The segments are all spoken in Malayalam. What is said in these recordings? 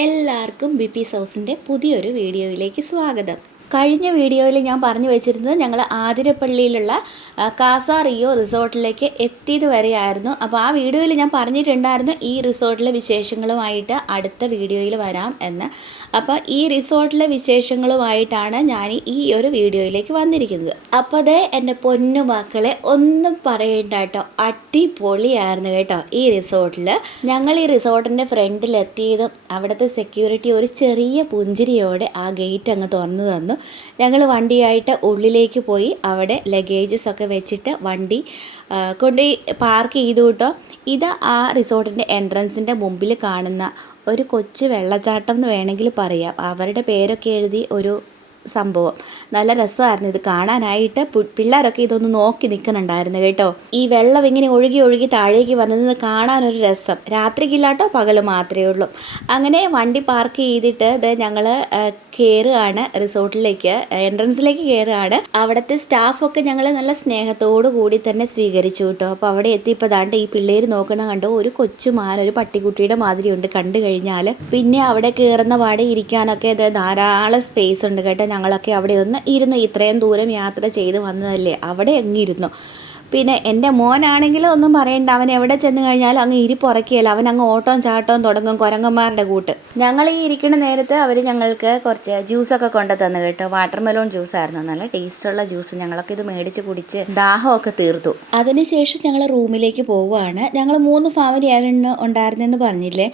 എല്ലാവർക്കും ബിപി സൗസിൻ്റെ പുതിയൊരു വീഡിയോയിലേക്ക് സ്വാഗതം. കഴിഞ്ഞ വീഡിയോയിൽ ഞാൻ പറഞ്ഞു വെച്ചിരുന്നത് ഞങ്ങൾ ആതിരപ്പള്ളിയിലുള്ള കാസ റിയോ റിസോർട്ടിലേക്ക് എത്തിയത് വരെയായിരുന്നു. അപ്പോൾ ആ വീഡിയോയിൽ ഞാൻ പറഞ്ഞിട്ടുണ്ടായിരുന്നു ഈ റിസോർട്ടിലെ വിശേഷങ്ങളുമായിട്ട് അടുത്ത വീഡിയോയിൽ വരാം എന്ന്. അപ്പോൾ ഈ റിസോർട്ടിലെ വിശേഷങ്ങളുമായിട്ടാണ് ഞാൻ ഈ ഒരു വീഡിയോയിലേക്ക് വന്നിരിക്കുന്നത്. അപ്പോൾ അതേ എൻ്റെ പൊന്നു മക്കളെ ഒന്നും പറയണ്ട കേട്ടോ, അടിപൊളിയായിരുന്നു കേട്ടോ ഈ റിസോർട്ടിൽ. ഞങ്ങൾ ഈ റിസോർട്ടിൻ്റെ ഫ്രണ്ടിലെത്തിയതും അവിടുത്തെ സെക്യൂരിറ്റി ഒരു ചെറിയ പുഞ്ചിരിയോടെ ആ ഗേറ്റ് അങ്ങ് തുറന്നു തന്നു. ഞങ്ങൾ വണ്ടിയായിട്ട് ഉള്ളിലേക്ക് പോയി അവിടെ ലഗേജസ് ഒക്കെ വെച്ചിട്ട് വണ്ടി കൊണ്ടുപോയി പാർക്ക് ചെയ്തു കേട്ടോ. ഇത് ആ റിസോർട്ടിൻ്റെ എൻട്രൻസിൻ്റെ മുമ്പിൽ കാണുന്ന ഒരു കൊച്ചു വെള്ളച്ചാട്ടം എന്ന് വേണമെങ്കിൽ പറയാം. അവരുടെ പേരൊക്കെ എഴുതി ഒരു സംഭവം നല്ല രസമായിരുന്നു ഇത് കാണാനായിട്ട്. പിള്ളേരൊക്കെ ഇതൊന്ന് നോക്കി നിൽക്കുന്നുണ്ടായിരുന്നു കേട്ടോ. ഈ വെള്ളം ഇങ്ങനെ ഒഴുകി ഒഴുകി താഴേക്ക് വന്നത് കാണാനൊരു രസം. രാത്രിക്കില്ലാട്ടോ, പകൽ മാത്രമേ ഉള്ളൂ. അങ്ങനെ വണ്ടി പാർക്ക് ചെയ്തിട്ട് ഞങ്ങൾ കയറുകയാണ് റിസോർട്ടിലേക്ക്, എൻട്രൻസിലേക്ക് കയറുകയാണ്. അവിടുത്തെ സ്റ്റാഫൊക്കെ ഞങ്ങൾ നല്ല സ്നേഹത്തോടു കൂടി തന്നെ സ്വീകരിച്ചു കേട്ടോ. അപ്പോൾ അവിടെ എത്തിയപ്പോൾ ദാണ്ട് ഈ പിള്ളേർ നോക്കണ കണ്ടോ, ഒരു കൊച്ചുമാൻ ഒരു പട്ടിക്കുട്ടിയുടെ മാതിരി ഉണ്ട് കണ്ടു കഴിഞ്ഞാൽ. പിന്നെ അവിടെ കയറുന്ന പാടെ ഇരിക്കാനൊക്കെ ധാരാളം സ്പേസ് ഉണ്ട് കേട്ടോ. ഞങ്ങളൊക്കെ അവിടെ ഒന്ന് ഇരുന്നു, ഇത്രയും ദൂരം യാത്ര ചെയ്ത് വന്നതല്ലേ, അവിടെ അങ്ങിരുന്നു. പിന്നെ എൻ്റെ മോനാണെങ്കിലും ഒന്നും പറയണ്ട, അവൻ എവിടെ ചെന്ന് കഴിഞ്ഞാലും അങ്ങ് ഇരിപ്പുറക്കിയല്ല, അവൻ അങ്ങ് ഓട്ടവും ചാട്ടവും തുടങ്ങും കുരങ്ങന്മാരുടെ കൂട്ട്. ഞങ്ങൾ ഈ ഇരിക്കുന്ന നേരത്ത് അവർ ഞങ്ങൾക്ക് കുറച്ച് ജ്യൂസൊക്കെ കൊണ്ടു തന്നു കേട്ടോ. വാട്ടർ മെലോൺ ജ്യൂസായിരുന്നു, നല്ല ടേസ്റ്റുള്ള ജ്യൂസ്. ഞങ്ങളൊക്കെ ഇത് മേടിച്ച് കുടിച്ച് ദാഹമൊക്കെ തീർത്തു. അതിനുശേഷം ഞങ്ങൾ റൂമിലേക്ക് പോവുകയാണ്. ഞങ്ങൾ 3 ഫാമിലിയാണ് ഉണ്ടായിരുന്നെന്ന് പറഞ്ഞില്ലേ.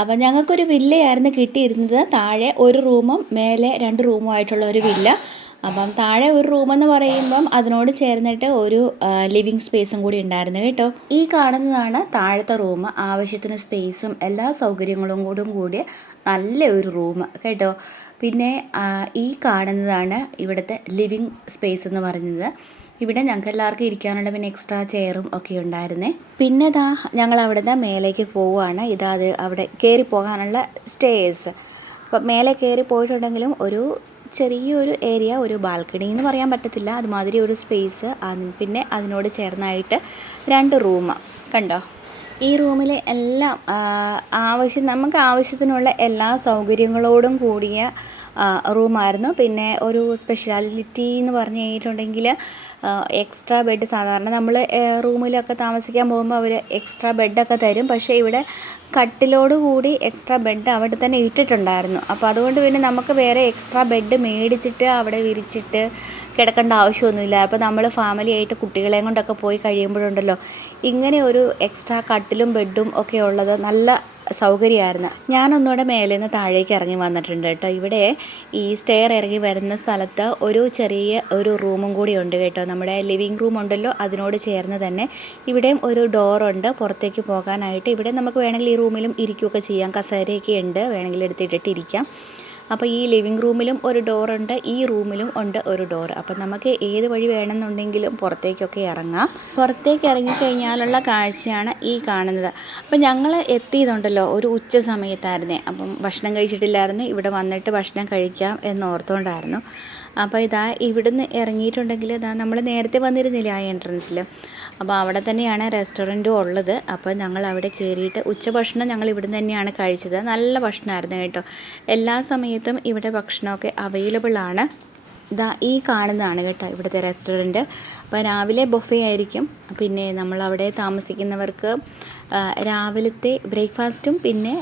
അപ്പം ഞങ്ങൾക്കൊരു വില്ലയായിരുന്നു കിട്ടിയിരുന്നത്. താഴെ ഒരു റൂമും മേലെ 2 റൂമും ആയിട്ടുള്ള ഒരു വില്ല. അപ്പം താഴെ ഒരു റൂമെന്ന് പറയുമ്പം അതിനോട് ചേർന്നിട്ട് ഒരു ലിവിങ് സ്പേസും കൂടി ഉണ്ടായിരുന്നു കേട്ടോ. ഈ കാണുന്നതാണ് താഴത്തെ റൂം. ആവശ്യത്തിന് സ്പേസും എല്ലാ സൗകര്യങ്ങളും കൂടിയ നല്ല ഒരു റൂം കേട്ടോ. പിന്നെ ഈ കാണുന്നതാണ് ഇവിടുത്തെ ലിവിങ് സ്പേസ് എന്ന് പറയുന്നത്. ഇവിടെ ഞങ്ങൾക്ക് എല്ലാവർക്കും ഇരിക്കാനുള്ള പിന്നെ എക്സ്ട്രാ ചെയറും ഒക്കെ ഉണ്ടായിരുന്നേ. പിന്നെ ഞങ്ങൾ അവിടെ നിന്ന് മേലേക്ക് പോവുകയാണ്. അത് അവിടെ കയറി പോകാനുള്ള സ്റ്റേഴ്സ്. അപ്പം മേലെ കയറി പോയിട്ടുണ്ടെങ്കിലും ഒരു ചെറിയൊരു ഏരിയ, ഒരു ബാൽക്കണി എന്ന് പറയാൻ പറ്റത്തില്ല, അതുമാതിരി ഒരു സ്പേസ്. പിന്നെ അതിനോട് ചേർന്നായിട്ട് 2 റൂം കണ്ടോ. ഈ റൂമിലെ എല്ലാം നമുക്ക് ആവശ്യത്തിനുള്ള എല്ലാ സൗകര്യങ്ങളോടും കൂടിയ റൂമായിരുന്നു. പിന്നെ ഒരു സ്പെഷ്യാലിറ്റി എന്ന് പറഞ്ഞു കഴിഞ്ഞിട്ടുണ്ടെങ്കിൽ എക്സ്ട്രാ ബെഡ്. സാധാരണ നമ്മൾ റൂമിലൊക്കെ താമസിക്കാൻ പോകുമ്പോൾ അവർ എക്സ്ട്രാ ബെഡൊക്കെ തരും. പക്ഷേ ഇവിടെ കട്ടിലോട് കൂടി എക്സ്ട്രാ ബെഡ് അവിടെ തന്നെ ഇട്ടിട്ടുണ്ടായിരുന്നു. അപ്പോൾ അതുകൊണ്ട് പിന്നെ നമുക്ക് വേറെ എക്സ്ട്രാ ബെഡ് മേടിച്ചിട്ട് അവിടെ വിരിച്ചിട്ട് കിടക്കേണ്ട ആവശ്യമൊന്നുമില്ല. അപ്പോൾ നമ്മൾ ഫാമിലി ആയിട്ട് കുട്ടികളെയും കൊണ്ടൊക്കെ പോയി കഴിയുമ്പോഴുണ്ടല്ലോ, ഇങ്ങനെ ഒരു എക്സ്ട്രാ കട്ടിലും ബെഡും ഒക്കെ ഉള്ളത് നല്ല സൗകര്യമായിരുന്നു. ഞാനൊന്നുകൂടെ മേലെ നിന്ന് താഴേക്ക് ഇറങ്ങി വന്നിട്ടുണ്ട് കേട്ടോ. ഇവിടെ ഈ സ്റ്റെയർ ഇറങ്ങി വരുന്ന സ്ഥലത്ത് ഒരു ചെറിയ ഒരു റൂമും കൂടി ഉണ്ട് കേട്ടോ. നമ്മുടെ ലിവിങ് റൂം ഉണ്ടല്ലോ, അതിനോട് ചേർന്ന് തന്നെ ഇവിടെയും ഒരു ഡോറുണ്ട് പുറത്തേക്ക് പോകാനായിട്ട്. ഇവിടെ നമുക്ക് വേണമെങ്കിൽ ഈ റൂമിലും ഇരിക്കുകയൊക്കെ ചെയ്യാം, കസേരയൊക്കെ ഉണ്ട്, വേണമെങ്കിൽ എടുത്തിട്ടിട്ട് ഇരിക്കാം. അപ്പോൾ ഈ ലിവിങ് റൂമിലും ഒരു ഡോറുണ്ട്, ഈ റൂമിലും ഉണ്ട് ഒരു ഡോർ. അപ്പം നമുക്ക് ഏത് വഴി വേണമെന്നുണ്ടെങ്കിലും പുറത്തേക്കൊക്കെ ഇറങ്ങാം. പുറത്തേക്ക് ഇറങ്ങിക്കഴിഞ്ഞാലുള്ള കാഴ്ചയാണ് ഈ കാണുന്നത്. അപ്പം ഞങ്ങൾ എത്തിയതുണ്ടല്ലോ ഒരു ഉച്ച സമയത്തായിരുന്നേ. അപ്പം ഭക്ഷണം കഴിച്ചിട്ടില്ലായിരുന്നു. ഇവിടെ വന്നിട്ട് ഭക്ഷണം കഴിക്കാം എന്നോർത്തുകൊണ്ടായിരുന്നു. അപ്പോൾ ഇവിടുന്ന് ഇറങ്ങിയിട്ടുണ്ടെങ്കിൽ നമ്മൾ നേരത്തെ വന്നിരുന്നില്ല ആ എൻട്രൻസിൽ. അപ്പോൾ അവിടെ തന്നെയാണ് റെസ്റ്റോറൻറ്റും ഉള്ളത്. അപ്പോൾ ഞങ്ങൾ അവിടെ കയറിയിട്ട് ഉച്ചഭക്ഷണം ഞങ്ങൾ ഇവിടുന്ന് തന്നെയാണ് കഴിച്ചത്. നല്ല ഭക്ഷണമായിരുന്നു കേട്ടോ. എല്ലാ സമയത്തും ഇവിടെ ഭക്ഷണമൊക്കെ അവൈലബിൾ ആണ്. ഈ കാണുന്നതാണ് കേട്ടോ ഇവിടുത്തെ റെസ്റ്റോറൻറ്റ്. അപ്പോൾ രാവിലെ ബൊഫേ ആയിരിക്കും. പിന്നെ നമ്മളവിടെ താമസിക്കുന്നവർക്ക് രാവിലത്തെ ബ്രേക്ക്ഫാസ്റ്റും പിന്നെ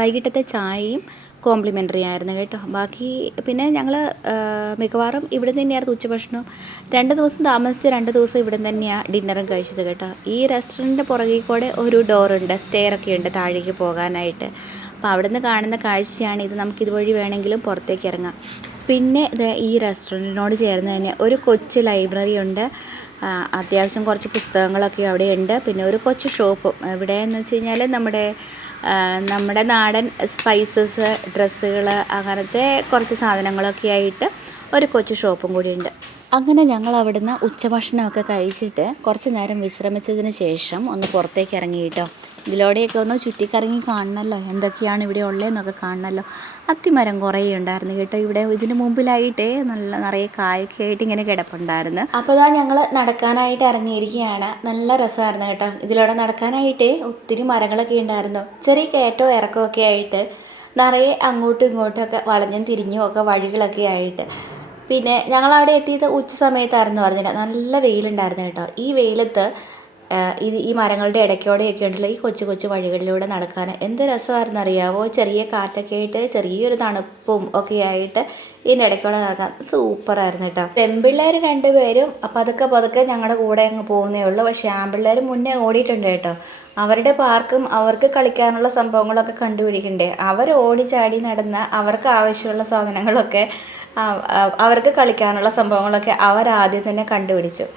വൈകിട്ടത്തെ ചായയും കോംപ്ലിമെൻ്ററി ആയിരുന്നു കേട്ടോ. ബാക്കി പിന്നെ ഞങ്ങൾ മിക്കവാറും ഇവിടെ തന്നെയായിരുന്നു ഉച്ചഭക്ഷണം. 2 ദിവസം താമസിച്ച് 2 ദിവസം ഇവിടെ തന്നെയാണ് ഡിന്നറും കഴിച്ചത് കേട്ടോ. ഈ റെസ്റ്റോറൻറ്റിൻ്റെ പുറകിൽ കൂടെ ഒരു ഡോറുണ്ട്, സ്റ്റെയറൊക്കെ ഉണ്ട് താഴേക്ക് പോകാനായിട്ട്. അപ്പോൾ അവിടെ നിന്ന് കാണുന്ന കാഴ്ചയാണ് ഇത്. നമുക്കിതുവഴി വേണമെങ്കിലും പുറത്തേക്ക് ഇറങ്ങാം. പിന്നെ ഈ റെസ്റ്റോറൻറ്റിനോട് ചേർന്ന് തന്നെ ഒരു കൊച്ചു ലൈബ്രറി ഉണ്ട്. അത്യാവശ്യം കുറച്ച് പുസ്തകങ്ങളൊക്കെ അവിടെ ഉണ്ട്. പിന്നെ ഒരു കൊച്ചു ഷോപ്പും. ഇവിടെ എന്ന് വെച്ച് കഴിഞ്ഞാൽ നമ്മുടെ നാടൻ സ്പൈസസ്, ഡ്രസ്സുകൾ, അങ്ങനത്തെ കുറച്ച് സാധനങ്ങളൊക്കെ ആയിട്ട് ഒരു കൊച്ചു ഷോപ്പും കൂടിയുണ്ട്. അങ്ങനെ ഞങ്ങൾ അവിടുന്ന് ഉച്ചഭക്ഷണമൊക്കെ കഴിച്ചിട്ട് കുറച്ച് നേരം വിശ്രമിച്ചതിന് ശേഷം ഒന്ന് പുറത്തേക്ക് ഇറങ്ങി കേട്ടോ. ഇതിലൂടെയൊക്കെ ഒന്ന് ചുറ്റിക്കറങ്ങി കാണണമല്ലോ, എന്തൊക്കെയാണ് ഇവിടെ ഉള്ളതെന്നൊക്കെ കാണണമല്ലോ. അത്തിമരം കുറേ ഉണ്ടായിരുന്നു കേട്ടോ. ഇവിടെ ഇതിന് മുമ്പിലായിട്ടേ നിറയെ കായൊക്കെ ആയിട്ട് ഇങ്ങനെ കിടപ്പുണ്ടായിരുന്നു. അപ്പോൾ ഞങ്ങൾ നടക്കാനായിട്ട് ഇറങ്ങിയിരിക്കുകയാണ്. നല്ല രസമായിരുന്നു കേട്ടോ ഇതിലൂടെ നടക്കാനായിട്ടേ. ഒത്തിരി മരങ്ങളൊക്കെ ഉണ്ടായിരുന്നു, ചെറിയ കയറ്റവും ഇറക്കമൊക്കെ ആയിട്ട്. നിറയെ അങ്ങോട്ടും ഇങ്ങോട്ടുമൊക്കെ വളഞ്ഞും തിരിഞ്ഞും ഒക്കെ വഴികളൊക്കെ ആയിട്ട്. പിന്നെ ഞങ്ങളവിടെ എത്തിയത് ഉച്ച സമയത്തായിരുന്നു പറഞ്ഞില്ല, നല്ല വെയിലുണ്ടായിരുന്നു കേട്ടോ. ഈ വെയിലത്ത് ഈ മരങ്ങളുടെ ഇടയ്ക്കോടെയൊക്കെ ഉണ്ടല്ലോ ഈ കൊച്ചു കൊച്ചു വഴികളിലൂടെ നടക്കാൻ എന്ത് രസമായിരുന്നു അറിയാവോ. ചെറിയ കാറ്റൊക്കെ ആയിട്ട് ചെറിയൊരു തണുപ്പും ഒക്കെ ആയിട്ട് ഇതിൻ്റെ ഇടയ്ക്കൂടെ നടക്കാൻ സൂപ്പറായിരുന്നു കേട്ടോ. പെൺപിള്ളേർ രണ്ടുപേരും പതുക്കെ പതുക്കെ ഞങ്ങളുടെ കൂടെ അങ്ങ് പോകുന്നേ ഉള്ളൂ. പക്ഷേ ആൺപിള്ളേർ മുന്നേ ഓടിയിട്ടുണ്ട് കേട്ടോ. അവരുടെ പാർക്കും അവർക്ക് കളിക്കാനുള്ള സംഭവങ്ങളൊക്കെ കണ്ടുപിടിക്കണ്ടേ. അവർ ഓടിച്ചാടി നടന്ന അവർക്ക് ആവശ്യമുള്ള സാധനങ്ങളൊക്കെ അവർക്ക് കളിക്കാനുള്ള സംഭവങ്ങളൊക്കെ അവരാദ്യം തന്നെ കണ്ടുപിടിച്ചു.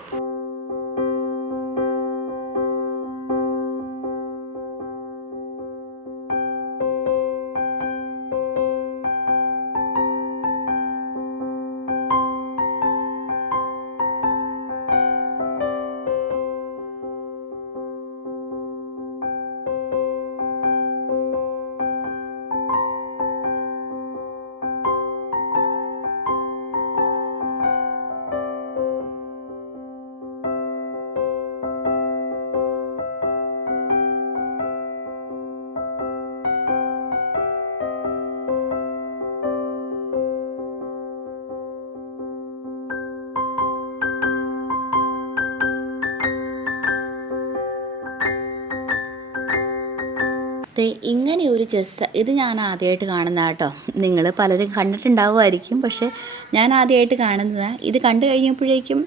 ഇങ്ങനെ ഒരു ചെസ്സ് ഇത് ഞാൻ ആദ്യമായിട്ട് കാണുന്ന കേട്ടോ. നിങ്ങൾ പലരും കണ്ടിട്ടുണ്ടാവുമായിരിക്കും, പക്ഷേ ഞാൻ ആദ്യമായിട്ട് കാണുന്നത്. ഇത് കണ്ടു കഴിഞ്ഞപ്പോഴേക്കും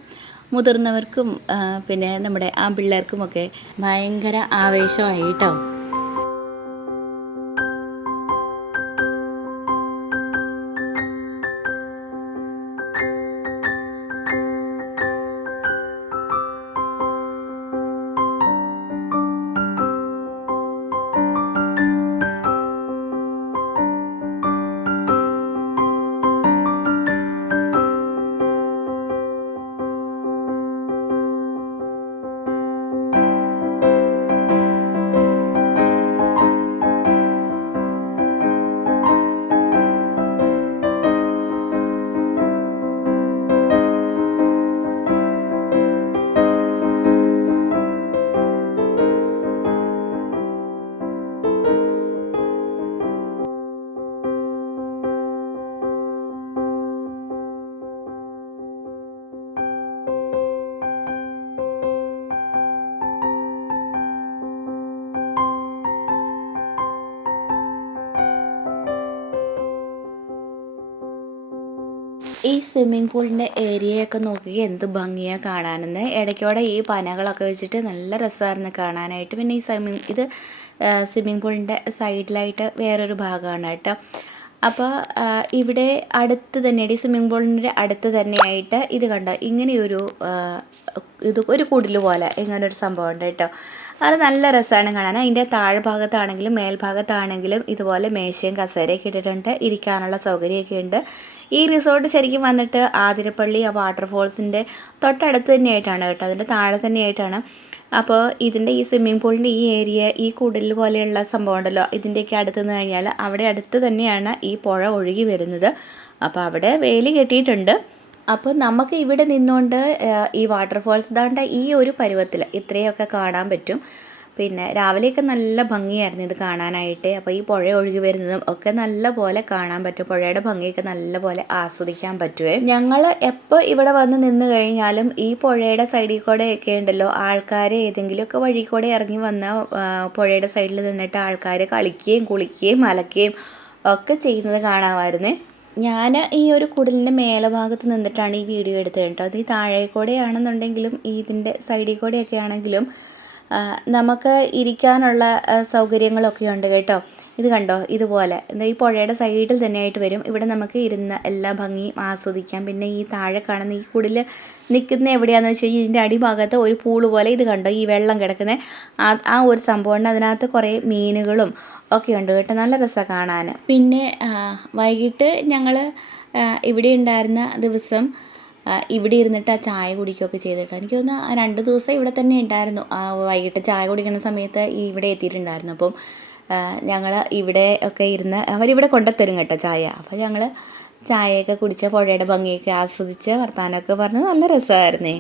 മുതിർന്നവർക്കും പിന്നെ നമ്മുടെ ആൺപിള്ളേർക്കുമൊക്കെ ഭയങ്കര ആവേശമായി കേട്ടോ. ഈ സ്വിമ്മിംഗ് പൂളിൻ്റെ ഏരിയയൊക്കെ നോക്കി എന്ത് ഭംഗിയാണ് കാണാനെന്ന്. ഇടയ്ക്കോടെ ഈ പനകളൊക്കെ വെച്ചിട്ട് നല്ല രസമായിരുന്നു കാണാനായിട്ട്. പിന്നെ ഈ സ്വിമ്മിംഗ് പൂളിൻ്റെ സൈഡിലായിട്ട് വേറൊരു ഭാഗമാണ് കേട്ടോ. അപ്പോൾ ഇവിടെ അടുത്ത് തന്നെയാണ്, ഈ സ്വിമ്മിംഗ് പൂളിൻ്റെ അടുത്ത് തന്നെയായിട്ട് ഇത് കണ്ടോ ഇങ്ങനെയൊരു ഒരു കുടിൽ പോലെ ഇങ്ങനൊരു സംഭവം ഉണ്ട് കേട്ടോ. അത് നല്ല രസമാണ് കാണാൻ. അതിൻ്റെ താഴ്ഭാഗത്താണെങ്കിലും മേൽഭാഗത്താണെങ്കിലും ഇതുപോലെ മേശയും കസേരയൊക്കെ ഇട്ടിട്ടുണ്ട്, ഇരിക്കാനുള്ള സൗകര്യമൊക്കെ ഉണ്ട്. ഈ റിസോർട്ട് ശരിക്കും വന്നിട്ട് ആതിരപ്പള്ളി ആ വാട്ടർഫോൾസിൻ്റെ തൊട്ടടുത്ത് തന്നെയായിട്ടാണ് കേട്ടോ, അതിൻ്റെ താഴെ തന്നെയായിട്ടാണ്. അപ്പോൾ ഇതിൻ്റെ ഈ സ്വിമ്മിംഗ് പൂളിൻ്റെ ഈ ഏരിയ, ഈ കുടിൽ പോലെയുള്ള സംഭവം ഉണ്ടല്ലോ, ഇതിൻ്റെയൊക്കെ അടുത്ത് നിന്ന് കഴിഞ്ഞാൽ അവിടെ അടുത്ത് തന്നെയാണ് ഈ പുഴ ഒഴുകി വരുന്നത്. അപ്പോൾ അവിടെ വേലി കെട്ടിയിട്ടുണ്ട്. അപ്പോൾ നമുക്ക് ഇവിടെ നിന്നുകൊണ്ട് ഈ വാട്ടർഫോൾസ് ദാണ്ട ഈ ഒരു പരുവത്തിൽ ഇത്രയൊക്കെ കാണാൻ പറ്റും. പിന്നെ രാവിലെയൊക്കെ നല്ല ഭംഗിയായിരുന്നു ഇത് കാണാനായിട്ട്. അപ്പോൾ ഈ പുഴ ഒഴുകി വരുന്നതും ഒക്കെ നല്ല പോലെ കാണാൻ പറ്റും. പുഴയുടെ ഭംഗിയൊക്കെ നല്ല പോലെ ആസ്വദിക്കാൻ പറ്റുമേ. ഞങ്ങൾ എപ്പോൾ ഇവിടെ വന്ന് നിന്ന് കഴിഞ്ഞാലും ഈ പുഴയുടെ സൈഡിൽ കൂടെ ഒക്കെ ഉണ്ടല്ലോ ആൾക്കാർ ഏതെങ്കിലുമൊക്കെ വഴി കൂടെ ഇറങ്ങി വന്ന പുഴയുടെ സൈഡിൽ നിന്നിട്ട് ആൾക്കാർ കളിക്കുകയും കുളിക്കുകയും അലക്കുകയും ഒക്കെ ചെയ്യുന്നത് കാണാമായിരുന്നേ. ഞാൻ ഈ ഒരു കുടിലിൻ്റെ മേലഭാഗത്ത് നിന്നിട്ടാണ് ഈ വീഡിയോ എടുത്തത് കേട്ടോ. അത് ഈ താഴെ കൂടെയാണെന്നുണ്ടെങ്കിലും ഇതിൻ്റെ സൈഡിൽ കൂടെയൊക്കെ ആണെങ്കിലും നമുക്ക് ഇരിക്കാനുള്ള സൗകര്യങ്ങളൊക്കെ ഉണ്ട് കേട്ടോ. ഇത് കണ്ടോ, ഇതുപോലെ ഈ പുഴയുടെ സൈഡിൽ തന്നെയായിട്ട് വരും. ഇവിടെ നമുക്ക് ഇരുന്ന് എല്ലാ ഭംഗിയും ആസ്വദിക്കാം. പിന്നെ ഈ താഴെ കാണുന്ന ഈ കുടിൽ നിൽക്കുന്ന എവിടെയാണെന്ന് വെച്ച് കഴിഞ്ഞാൽ ഇതിൻ്റെ അടിഭാഗത്ത് ഒരു പൂള് പോലെ ഇത് കണ്ടോ ഈ വെള്ളം കിടക്കുന്ന ആ ഒരു സംഭവമുണ്ട്. അതിനകത്ത് കുറേ മീനുകളും ഒക്കെ ഉണ്ട് കേട്ടോ, നല്ല രസമാണ് കാണാൻ. പിന്നെ വൈകിട്ട് ഞങ്ങൾ ഇവിടെ ഉണ്ടായിരുന്ന ദിവസം ഇവിടെ ഇരുന്നിട്ട് ആ ചായ കുടിക്കുകയൊക്കെ ചെയ്തിട്ട് എനിക്ക് തോന്നുന്നു 2 ദിവസം ഇവിടെ തന്നെ ഉണ്ടായിരുന്നു. വൈകിട്ട് ചായ കുടിക്കുന്ന സമയത്ത് ഇവിടെ എത്തിയിട്ടുണ്ടായിരുന്നു. അപ്പം ഞങ്ങൾ ഇവിടെ ഒക്കെ ഇരുന്ന് അവരിവിടെ കൊണ്ടുത്തരും കേട്ടോ ചായ. അപ്പോൾ ഞങ്ങൾ ചായയൊക്കെ കുടിച്ച് പുഴയുടെ ഭംഗിയൊക്കെ ആസ്വദിച്ച് വർത്താനമൊക്കെ പറഞ്ഞ് നല്ല രസമായിരുന്നേ.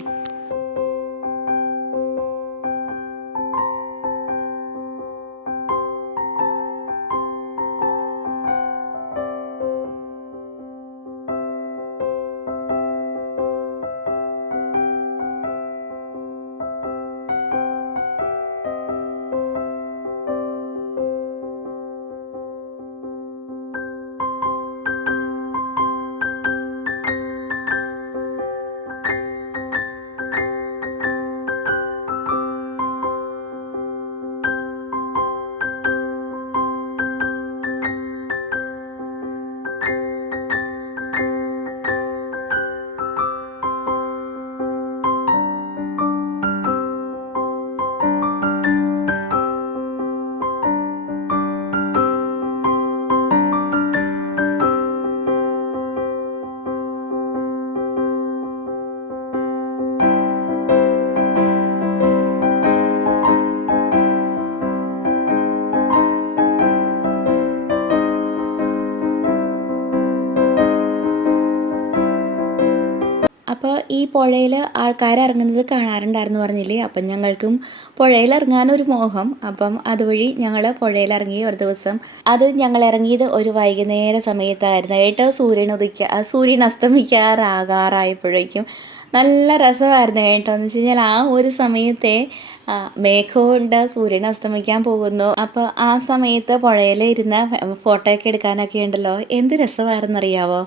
അപ്പോൾ ഈ പുഴയിൽ ആൾക്കാർ ഇറങ്ങുന്നത് കാണാറുണ്ടായിരുന്നു പറഞ്ഞില്ലേ. അപ്പം ഞങ്ങൾക്കും പുഴയിൽ ഇറങ്ങാനൊരു മോഹം. അപ്പം അതുവഴി ഞങ്ങൾ പുഴയിൽ ഇറങ്ങി ഒരു ദിവസം. അത് ഞങ്ങൾ ഇറങ്ങിയത് ഒരു വൈകുന്നേര സമയത്തായിരുന്നു കേട്ടോ. സൂര്യൻ അസ്തമിക്കാറാകാറായപ്പോഴേക്കും നല്ല രസമായിരുന്നു കേട്ടോ. എന്ന് വെച്ച് കഴിഞ്ഞാൽ ആ ഒരു സമയത്തെ മേഘമുണ്ട്, സൂര്യൻ അസ്തമിക്കാൻ പോകുന്നു. അപ്പോൾ ആ സമയത്ത് പുഴയിൽ ഇരുന്ന് ഫോട്ടോയൊക്കെ എടുക്കാനൊക്കെ ഉണ്ടല്ലോ, എന്ത് രസമായിരുന്നറിയാവോ.